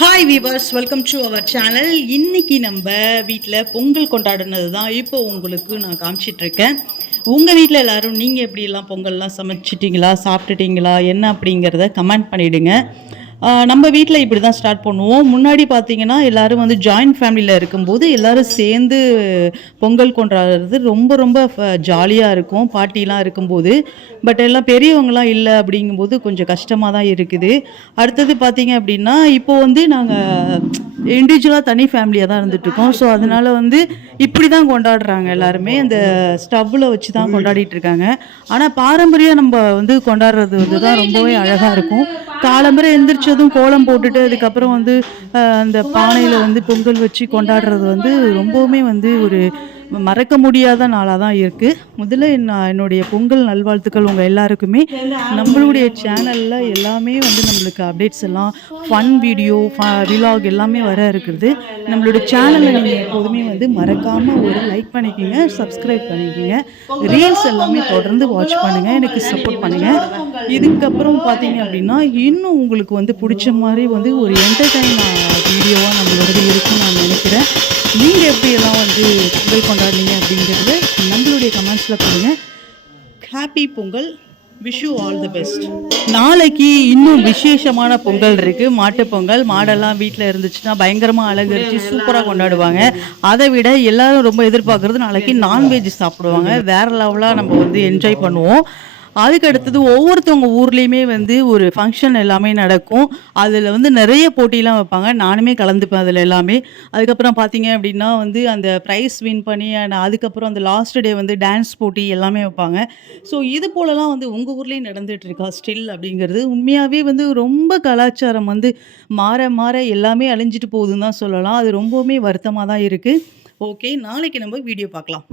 Hi viewers, welcome to our channel. இன்னைக்கு நம்ம வீட்டில் பொங்கல் கொண்டாடினது தான் இப்போ உங்களுக்கு நான் காமிச்சிட்ருக்கேன். உங்கள் வீட்டில் எல்லோரும் நீங்கள் எப்படிலாம் பொங்கல்லாம் சமைச்சிட்டிங்களா, சாப்பிட்டுட்டிங்களா, என்ன அப்படிங்கிறத கமெண்ட் பண்ணிவிடுங்க. நம்ம வீட்டில் இப்படி தான் ஸ்டார்ட் பண்ணுவோம். முன்னாடி பார்த்தீங்கன்னா எல்லோரும் வந்து ஜாயிண்ட் ஃபேமிலியில் இருக்கும்போது எல்லோரும் சேர்ந்து பொங்கல் கொண்டாடுறது ரொம்ப ரொம்ப ஜாலியாக இருக்கும், பாட்டிலாம் இருக்கும்போது. பட் எல்லாம் பெரியவங்களாம் இல்லை அப்படிங்கும்போது கொஞ்சம் கஷ்டமாக தான் இருக்குது. அடுத்தது பார்த்தீங்க அப்படின்னா இப்போது வந்து நாங்கள் இண்டிவிஜுவலாக தனி ஃபேமிலியாக தான் இருந்துகிட்ருக்கோம். ஸோ அதனால் வந்து இப்படி தான் கொண்டாடுறாங்க எல்லாருமே. அந்த ஸ்டவ்வில் வச்சு தான் கொண்டாடிட்டு இருக்காங்க. ஆனால் பாரம்பரியம் நம்ம வந்து கொண்டாடுறது வந்து தான் ரொம்பவே அழகாக இருக்கும். காலம்பரை எந்திரிச்சதும் கோலம் போட்டுட்டு அதுக்கப்புறம் வந்து அந்த பானையில் வந்து பொங்கல் வச்சு கொண்டாடுறது வந்து ரொம்பவுமே வந்து ஒரு மறக்க முடியாத நாளாக தான் இருக்குது. முதல்ல என்னுடைய பொங்கல் நல்வாழ்த்துக்கள் உங்கள் எல்லாருக்குமே. நம்மளுடைய சேனலில் எல்லாமே வந்து நம்மளுக்கு அப்டேட்ஸ் எல்லாம் ஃபன் வீடியோ விலாக் எல்லாமே வர இருக்கிறது. நம்மளுடைய சேனலை நீங்கள் எப்போதுமே வந்து மறக்காமல் ஒரு லைக் பண்ணிக்கிங்க, சப்ஸ்கிரைப் பண்ணிக்கிங்க. ரீல்ஸ் எல்லாமே தொடர்ந்து வாட்ச் பண்ணுங்கள், எனக்கு சப்போர்ட் பண்ணுங்கள். இதுக்கப்புறம் பார்த்தீங்க அப்படின்னா இன்னும் உங்களுக்கு வந்து பிடிச்ச மாதிரி வந்து ஒரு என்டர்டைன் வீடியோவாக நம்மளோட இருக்குன்னு நான் நினைக்கிறேன். நீங்கள் எப்படியெல்லாம் வந்து பொங்கல் கொண்டாடுனீங்க அப்படிங்கிறது நம்மளுடைய கமெண்ட்ஸில் கொடுங்க. Happy Pongal, wish you all the best. நாளைக்கு இன்னும் விசேஷமான பொங்கல் இருக்குது, மாட்டுப்பொங்கல். மாடெல்லாம் வீட்டில் இருந்துச்சுன்னா பயங்கரமாக அலங்கரித்து சூப்பராக கொண்டாடுவாங்க. அதை விட எல்லாரும் ரொம்ப எதிர்பார்க்குறது நாளைக்கு நான்வெஜ் சாப்பிடுவாங்க. வேறு லெவலாக நம்ம வந்து என்ஜாய் பண்ணுவோம். அதுக்கு அடுத்தது ஒவ்வொருத்தவங்க ஊர்லேயுமே வந்து ஒரு ஃபங்க்ஷன் எல்லாமே நடக்கும். அதில் வந்து நிறைய போட்டிலாம் வைப்பாங்க. நானுமே கலந்துப்பேன் அதில் எல்லாமே. அதுக்கப்புறம் பார்த்தீங்க அப்படின்னா வந்து அந்த ப்ரைஸ் வின் பண்ணி அதுக்கப்புறம் அந்த லாஸ்ட் டே வந்து டான்ஸ் போட்டி எல்லாமே வைப்பாங்க. ஸோ இது போலலாம் வந்து உங்கள் ஊர்லேயும் நடந்துகிட்ருக்கா ஸ்டில் அப்படிங்கிறது உண்மையாகவே வந்து ரொம்ப கலாச்சாரம் வந்து மாற மாற எல்லாமே அழிஞ்சிட்டு போகுதுன்னு தான் சொல்லலாம். அது ரொம்பவுமே வருத்தமாக தான் இருக்குது. ஓகே, நாளைக்கு நம்ம வீடியோ பார்க்கலாம்.